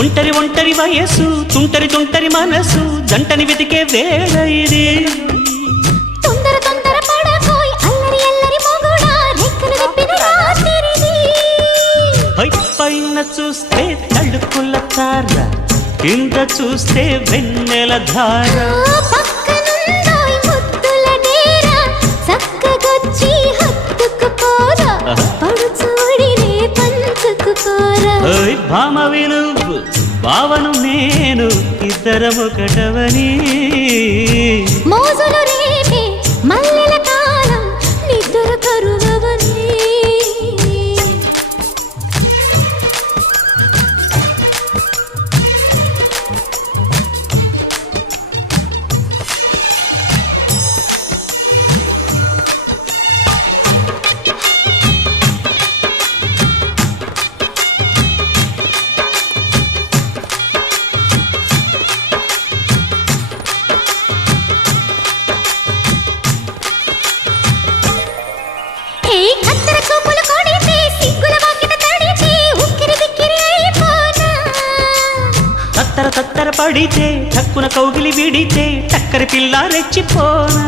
ఒంటరి ఒంటరి వయస్సు తుంటరి తుంటరి మనసు జంటని వెతికే వేళ ఇది తొందర తొందర పడకోయ్ అల్లరి అల్లరి మొగుడా రెక్కలు విప్పిన రాత్రిది పైన చూస్తే తడుకుల తార కింద చూస్తే వెన్నెల ధార పక్కనుందోయ్ ముద్దుల డేరా చక్కగొచ్చి హత్తుకుపోరా పడుచూడినే పంచుకుపోరా భామ విలువు భావను నేను ఇద్దరమొకటవని మోజులు రేపే మల్లెల కాలం నిద్ర కరువవని తత్తర తత్తర పడితే టక్కున కౌగిలి విడితే టక్కరి పిల్ల రెచ్చిపోనా